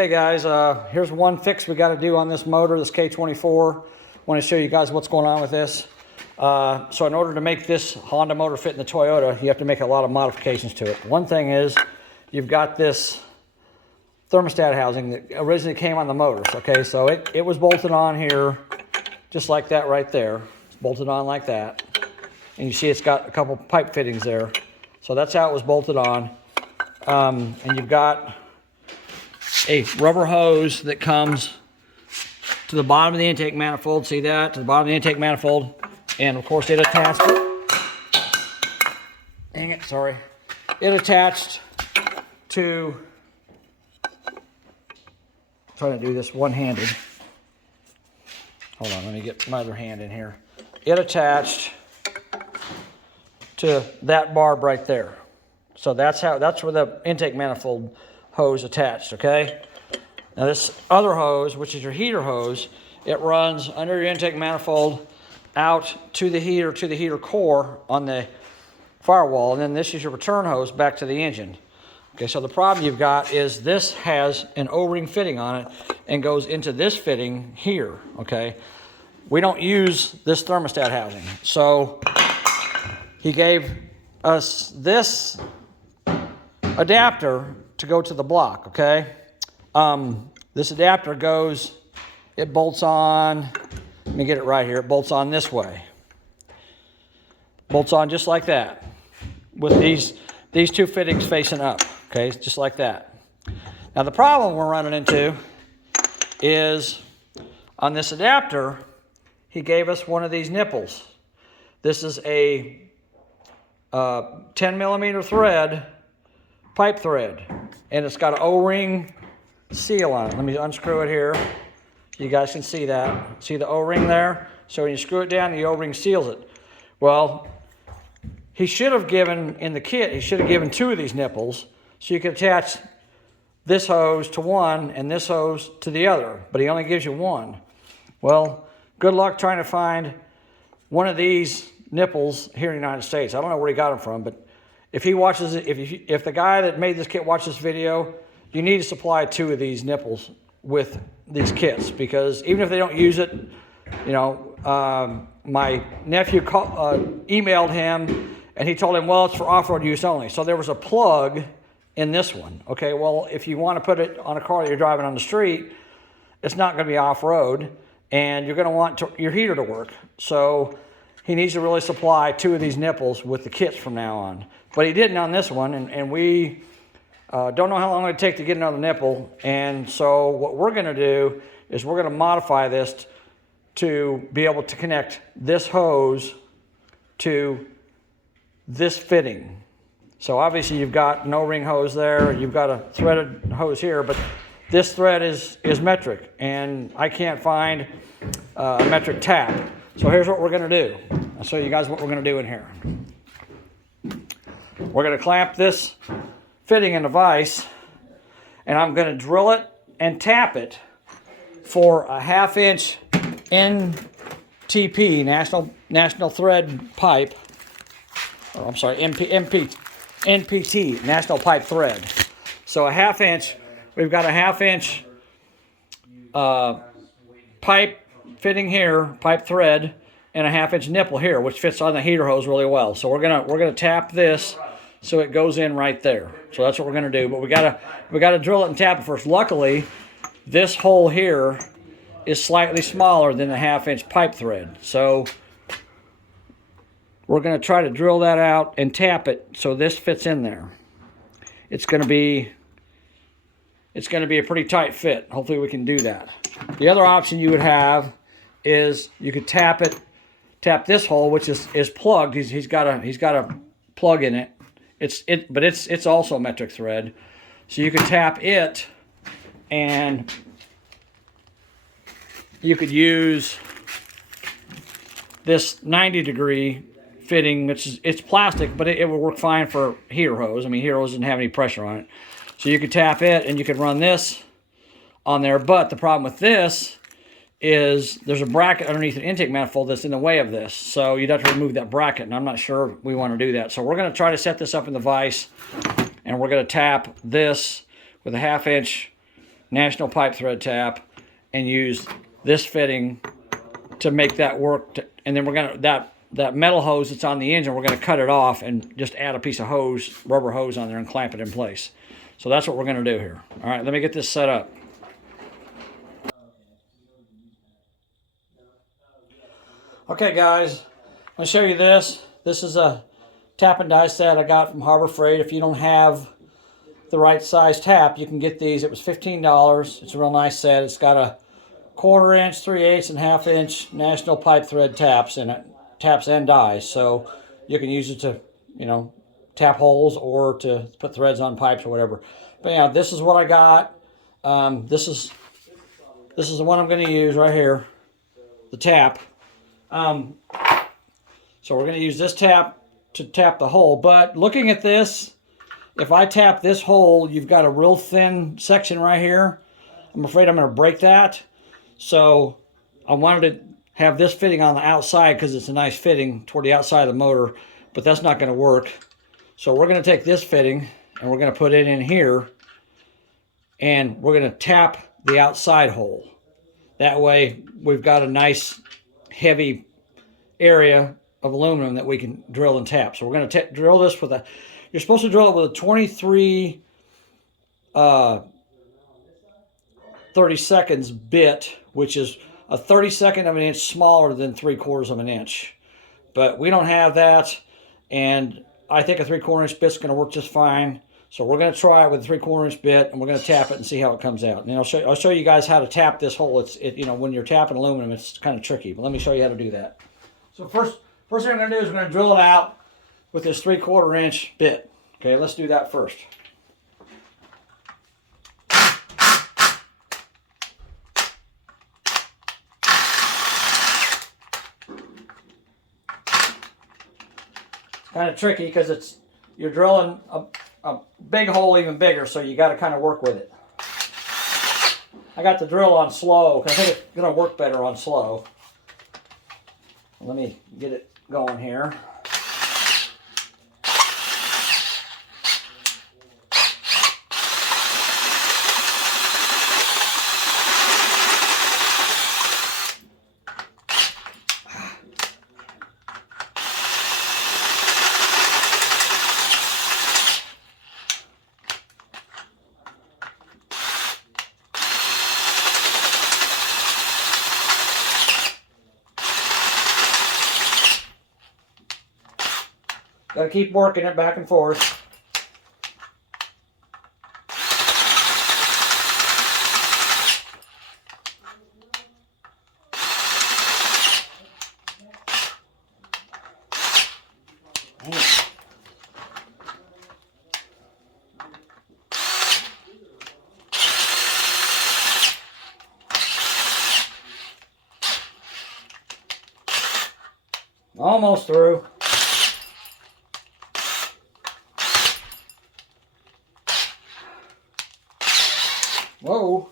Okay guys, here's one fix we got to do on this motor, this K24. I want to show you guys what's going on with this. So in order to make this Honda motor fit in the Toyota, you have to make a lot of modifications to it. One thing is, you've got this thermostat housing that originally came on the motors, okay? So it was bolted on here, just like that right there. It's bolted on like that. And you see it's got a couple pipe fittings there. So that's how it was bolted on. And you've got a rubber hose that comes to the bottom of the intake manifold. See that? To the bottom of the intake manifold. And of course it attached. Dang it, sorry. It attached to, I'm trying to do this one-handed. Hold on, let me get my other hand in here. It attached to that barb right there. So that's where the intake manifold hose attached, okay? Now this other hose, which is your heater hose, it runs under your intake manifold out to the heater core on the firewall, and then this is your return hose back to the engine. Okay, so the problem you've got is this has an O-ring fitting on it and goes into this fitting here, okay? We don't use this thermostat housing, so he gave us this adapter to go to the block, okay? This adapter goes, it bolts on, let me get it right here, it bolts on this way. Bolts on just like that, with these two fittings facing up, okay, just like that. Now the problem we're running into is on this adapter, he gave us one of these nipples. This is a 10 millimeter thread, pipe thread, and it's got an O-ring seal on it. Let me unscrew it here so you guys can see that. See the O-ring there? So when you screw it down, the O-ring seals it. Well, he should have given, in the kit, he should have given two of these nipples so you could attach this hose to one and this hose to the other, but he only gives you one. Well, good luck trying to find one of these nipples here in the United States. I don't know where he got them from, but if he watches it, if the guy that made this kit watches this video, you need to supply two of these nipples with these kits, because even if they don't use it, you know, my nephew emailed him and he told him, well, it's for off-road use only. So there was a plug in this one. Okay, well, if you want to put it on a car that you're driving on the street, it's not going to be off-road, and you're going to want your heater to work. So he needs to really supply two of these nipples with the kits from now on. But he didn't on this one, and we don't know how long it would take to get another nipple. And so what we're going to do is we're going to modify this to be able to connect this hose to this fitting. So obviously you've got an O-ring hose there, you've got a threaded hose here, but this thread is metric, and I can't find a metric tap. So here's what we're going to do. I'll show you guys what we're going to do in here. We're going to clamp this fitting in a vise, and I'm going to drill it and tap it for a 1/2 inch NTP, National Thread Pipe, or I'm sorry, NPT, National Pipe Thread. So a 1/2 inch, we've got a 1/2 inch pipe fitting here, pipe thread, and a 1/2 inch nipple here, which fits on the heater hose really well. So we're gonna tap this so it goes in right there. So that's what we're gonna do. But we gotta drill it and tap it first. Luckily, this hole here is slightly smaller than the 1/2 inch pipe thread. So we're gonna try to drill that out and tap it so this fits in there. It's gonna be a pretty tight fit. Hopefully we can do that. The other option you would have is you could tap this hole, which is plugged. He's got a plug in it. But it's also a metric thread. So you could tap it, and you could use this 90-degree fitting, which it's plastic, but it would work fine for heater hose. I mean, heater hose doesn't have any pressure on it. So you could tap it, and you could run this on there. But the problem with this is there's a bracket underneath the intake manifold that's in the way of this. So you'd have to remove that bracket, and I'm not sure we want to do that. So we're going to try to set this up in the vise, and we're going to tap this with a 1/2 inch National pipe thread tap and use this fitting to make that work. And then we're gonna, that metal hose that's on the engine, we're gonna cut it off and just add a piece of hose, rubber hose on there and clamp it in place. So that's what we're gonna do here. All right, let me get this set up. Okay guys, I'm gonna show you this. This is a tap and die set I got from Harbor Freight. If you don't have the right size tap, you can get these. It was $15. It's a real nice set. It's got a 1/4 inch, 3/8, and 1/2 inch national pipe thread taps in it, taps and dies. So you can use it to, you know, tap holes or to put threads on pipes or whatever. But yeah, this is what I got. This is the one I'm going to use right here, the tap. So we're going to use this tap to tap the hole. But looking at this, if I tap this hole, you've got a real thin section right here. I'm afraid I'm going to break that. So I wanted to have this fitting on the outside because it's a nice fitting toward the outside of the motor, but that's not going to work. So we're going to take this fitting and we're going to put it in here and we're going to tap the outside hole. That way we've got a nice heavy area of aluminum that we can drill and tap. So we're going to drill this with a, you're supposed to drill it with a 23 30-seconds bit, which is a 32nd of an inch smaller than 3/4 of an inch. But we don't have that, and I think a 3/4 inch bit's going to work just fine. So we're going to try it with a 3/4 inch bit, and we're going to tap it and see how it comes out. And I'll show you guys how to tap this hole. You know, when you're tapping aluminum, it's kind of tricky, but let me show you how to do that. So first thing I'm going to do is I'm going to drill it out with this 3/4 inch bit. Okay, let's do that first. Kind of tricky because you're drilling a big hole even bigger, so you got to kind of work with it. I got the drill on slow because I think it's going to work better on slow. Let me get it going here. Got to keep working it back and forth. Almost through. Whoa.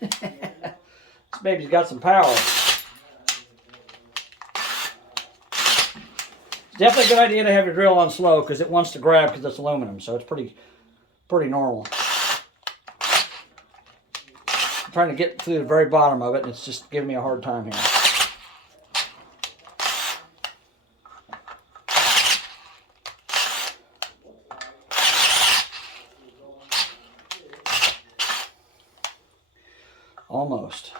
This baby's got some power. It's definitely a good idea to have your drill on slow because it wants to grab because it's aluminum, so it's pretty normal. I'm trying to get to the very bottom of it and it's just giving me a hard time here. Almost.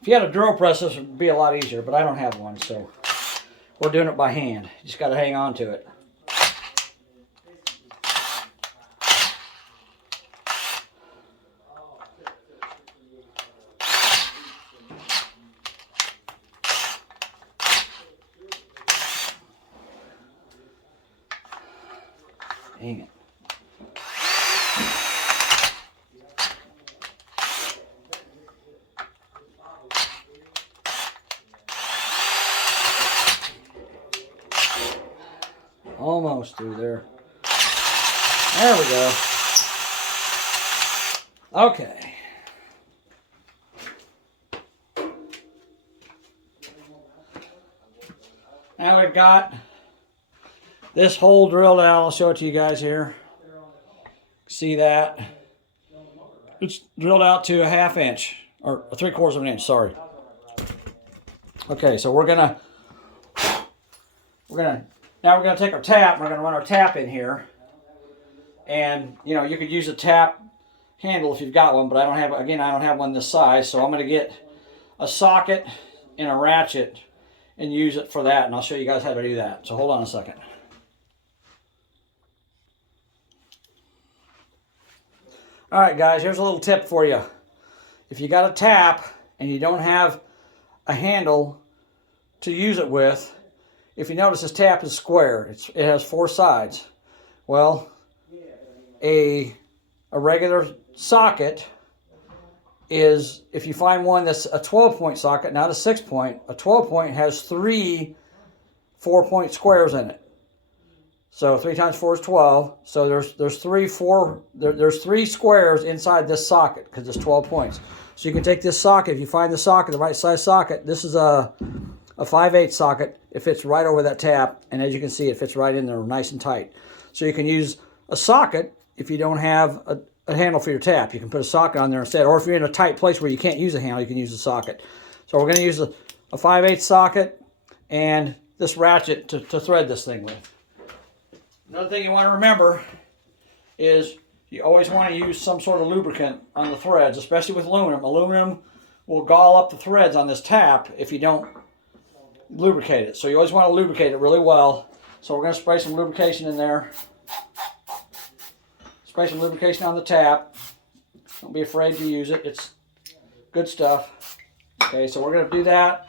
If you had a drill press, this would be a lot easier, but I don't have one, so we're doing it by hand. You just got to hang on to it. Dang it. Almost through there. There we go. Okay. Now we've got this hole drilled out. I'll show it to you guys here. See that? It's drilled out to a 1/2 inch, or 3/4 of an inch, sorry. Okay, so now we're gonna take our tap, we're gonna run our tap in here. And you know, you could use a tap handle if you've got one, but I don't have one this size, so I'm gonna get a socket and a ratchet and use it for that, and I'll show you guys how to do that. So hold on a second. All right, guys, here's a little tip for you. If you got a tap and you don't have a handle to use it with, if you notice this tap is square, it has 4 sides. Well, a regular socket is, if you find one that's a 12-point socket, not a 6-point, a 12-point has 3 4-point squares in it. So 3 times 4 is 12. So there's 3 squares inside this socket because it's 12 points. So you can take this socket, if you find the socket, the right size socket, this is a 5/8 socket. It fits right over that tap, and as you can see, it fits right in there nice and tight. So you can use a socket if you don't have a handle for your tap. You can put a socket on there instead, or if you're in a tight place where you can't use a handle, you can use a socket. So we're going to use a 5/8 socket and this ratchet to thread this thing with. Another thing you want to remember is you always want to use some sort of lubricant on the threads, especially with aluminum. Aluminum will gall up the threads on this tap if you don't lubricate it. So you always want to lubricate it really well. So we're going to spray some lubrication in there. Spray some lubrication on the tap. Don't be afraid to use it. It's good stuff. Okay, so we're going to do that.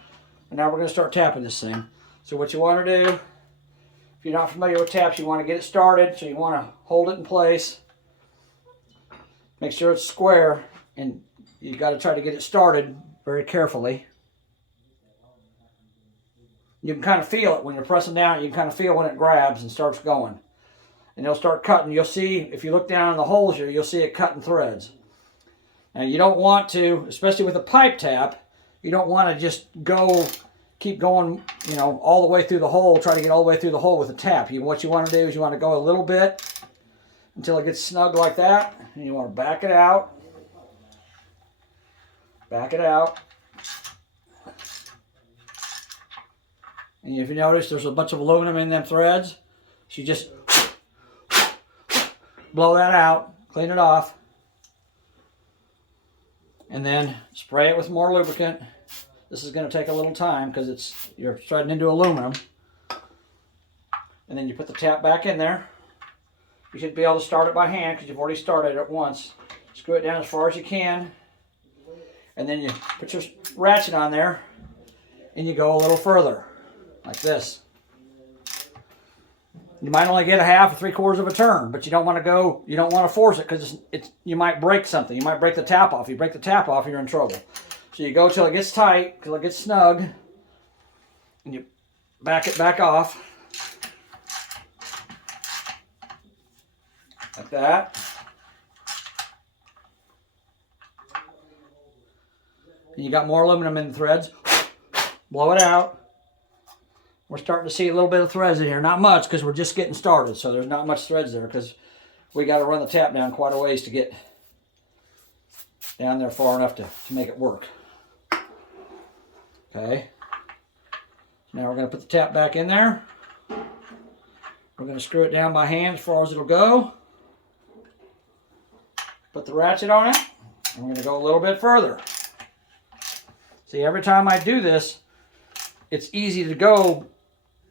And now we're going to start tapping this thing. So what you want to do, if you're not familiar with taps, you want to get it started. So you want to hold it in place. Make sure it's square. And you got to try to get it started very carefully. You can kind of feel it when you're pressing down. You can kind of feel when it grabs and starts going. And it'll start cutting. You'll see, if you look down in the holes here, you'll see it cutting threads. Now you don't want to, especially with a pipe tap, you don't want to just keep going, you know, all the way through the hole, try to get all the way through the hole with a tap. What you want to do is you want to go a little bit until it gets snug like that, and you want to back it out. Back it out. And if you notice, there's a bunch of aluminum in them threads. So you just blow that out, clean it off, and then spray it with more lubricant. This is going to take a little time because you're threading into aluminum. And then you put the tap back in there. You should be able to start it by hand because you've already started it once. Screw it down as far as you can. And then you put your ratchet on there and you go a little further, like this. You might only get a 1/2 or 3/4 of a turn, but you don't want to force it because you might break something. You might break the tap off. You break the tap off, you're in trouble. So you go till it gets tight, till it gets snug, and you back it back off. Like that. And you got more aluminum in the threads. Blow it out. We're starting to see a little bit of threads in here. Not much because we're just getting started. So there's not much threads there because we got to run the tap down quite a ways to get down there far enough to make it work. Okay. Now we're going to put the tap back in there. We're going to screw it down by hand as far as it'll go. Put the ratchet on it. And we're going to go a little bit further. See, every time I do this, it's easy to go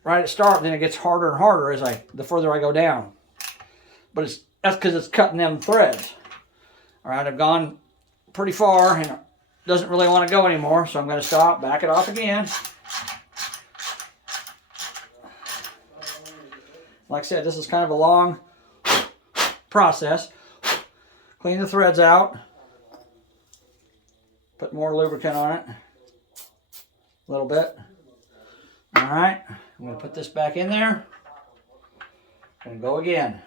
right at start, then it gets harder and harder the further I go down. But that's because it's cutting them threads. All right, I've gone pretty far and it doesn't really want to go anymore, so I'm going to stop, back it off again. Like I said, this is kind of a long process. Clean the threads out. Put more lubricant on it. A little bit. All right, I'm going to put this back in there and go again.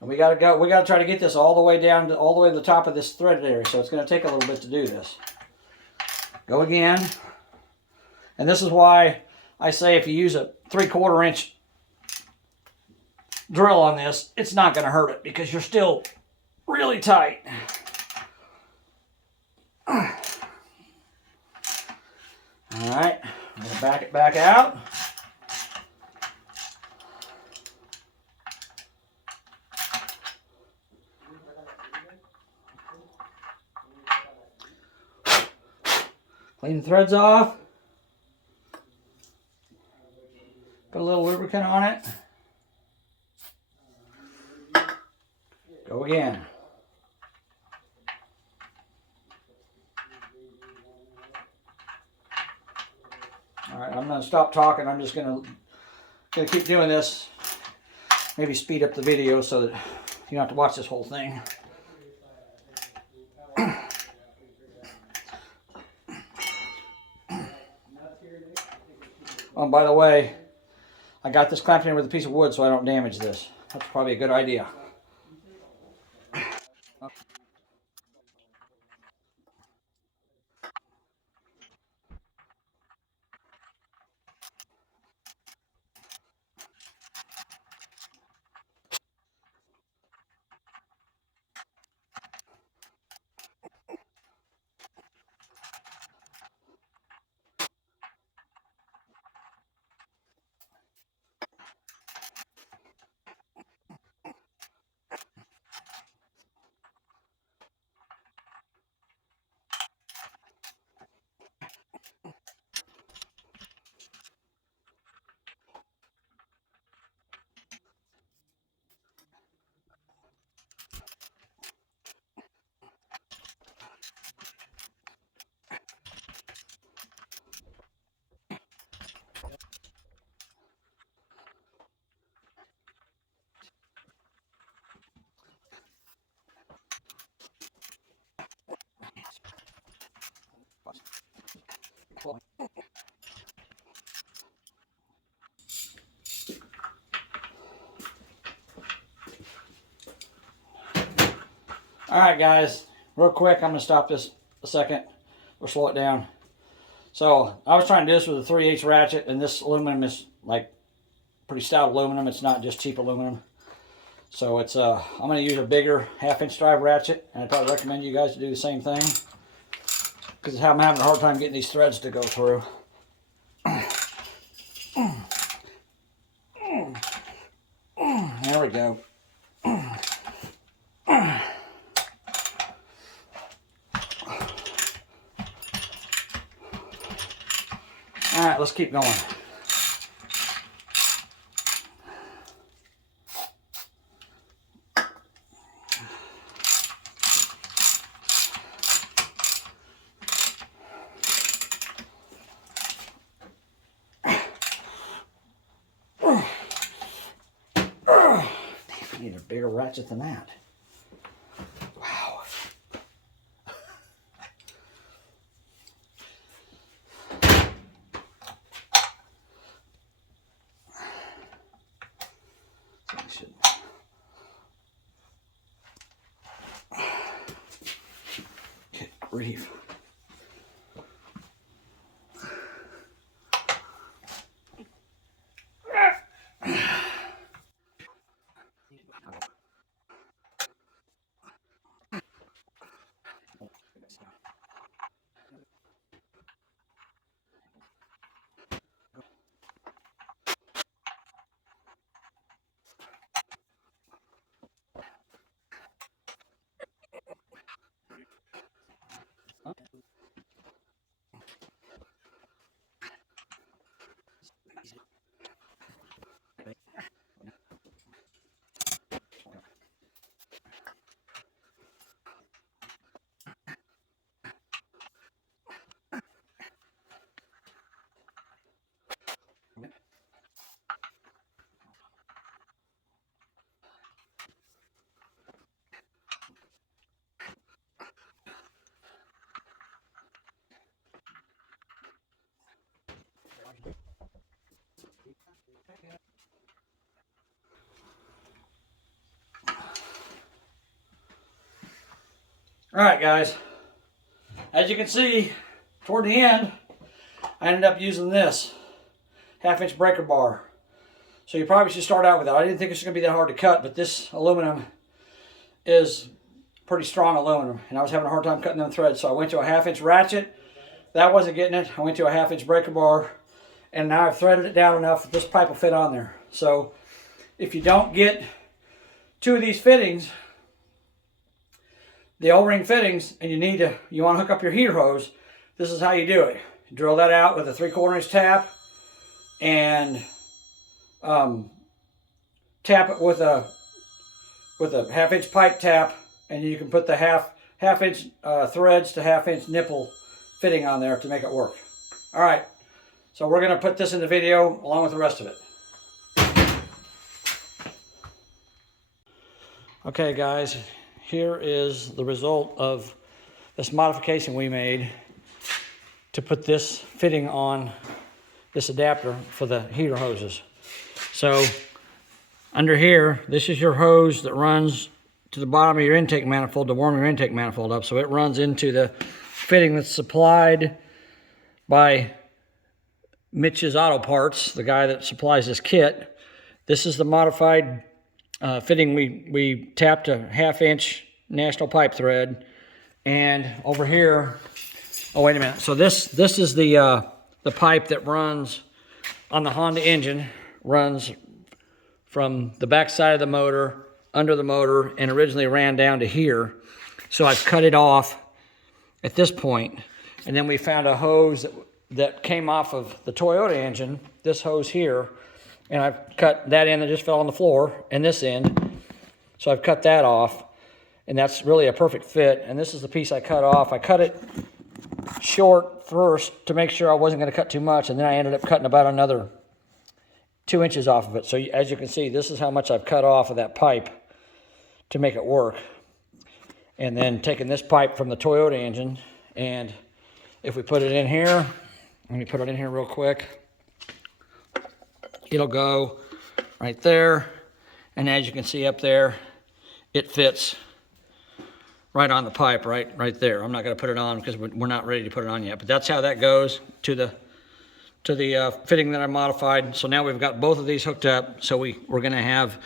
And we got to try to get this all the way down to all the way to the top of this threaded area. So it's going to take a little bit to do this. Go again. And this is why I say if you use a 3/4 inch drill on this, it's not going to hurt it because you're still really tight. All right, I'm going to back it back out. Clean the threads off. Put a little lubricant on it. Go again. All right, I'm going to stop talking. I'm just going to keep doing this. Maybe speed up the video so that you don't have to watch this whole thing. Oh, by the way, I got this clamped in with a piece of wood so I don't damage this. That's probably a good idea. All right, guys, real quick, I'm going to stop this a second or slow it down. So I was trying to do this with a 3/8 ratchet, and this aluminum is like pretty stout aluminum. It's not just cheap aluminum. So it's I'm going to use a bigger 1/2 inch drive ratchet, and I'd probably recommend you guys to do the same thing because I'm having a hard time getting these threads to go through. There we go. All right, let's keep going. I need a bigger ratchet than that. Wow. Good grief. All right, guys. As you can see, toward the end, I ended up using this 1/2-inch breaker bar. So you probably should start out with that. I didn't think it was going to be that hard to cut, but this aluminum is pretty strong aluminum, and I was having a hard time cutting them threads. So I went to a 1/2-inch ratchet. That wasn't getting it. I went to a 1/2-inch breaker bar, and now I've threaded it down enough that this pipe will fit on there. So if you don't get 2 of these fittings, the O-ring fittings, and you want to hook up your heater hose, this is how you do it. You drill that out with a 3/4 inch tap, and tap it with a 1/2-inch pipe tap, and you can put the half-inch threads to 1/2-inch nipple fitting on there to make it work. All right, so we're going to put this in the video along with the rest of it. Okay guys, here is the result of this modification we made to put this fitting on this adapter for the heater hoses. So under here, this is your hose that runs to the bottom of your intake manifold to warm your intake manifold up. So it runs into the fitting that's supplied by Mitch's Auto Parts, the guy that supplies this kit. This is the modified fitting. We tapped a 1/2-inch national pipe thread, and over here, oh wait a minute. So this is the pipe that runs on the Honda engine, runs from the back side of the motor, under the motor, and originally ran down to here. So I've cut it off at this point, and then we found a hose that came off of the Toyota engine, this hose here, and I've cut that end that just fell on the floor, and this end. So I've cut that off, and that's really a perfect fit. And this is the piece I cut off. I cut it short first to make sure I wasn't going to cut too much, and then I ended up cutting about another 2 inches off of it. So as you can see, this is how much I've cut off of that pipe to make it work. And then taking this pipe from the Toyota engine, and if we put it in here, let me put it in here real quick, it'll go right there, and as you can see up there, it fits right on the pipe, right there. I'm not going to put it on because we're not ready to put it on yet, but that's how that goes to the fitting that I modified. So now we've got both of these hooked up, so we're going to have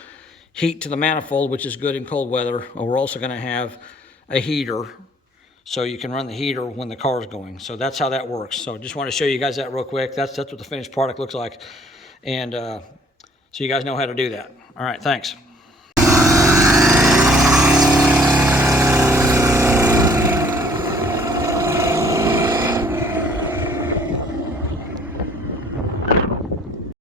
heat to the manifold, which is good in cold weather. And we're also going to have a heater, so you can run the heater when the car's going. So that's how that works. So just want to show you guys that real quick. That's what the finished product looks like, and so you guys know how to do that. All right, thanks.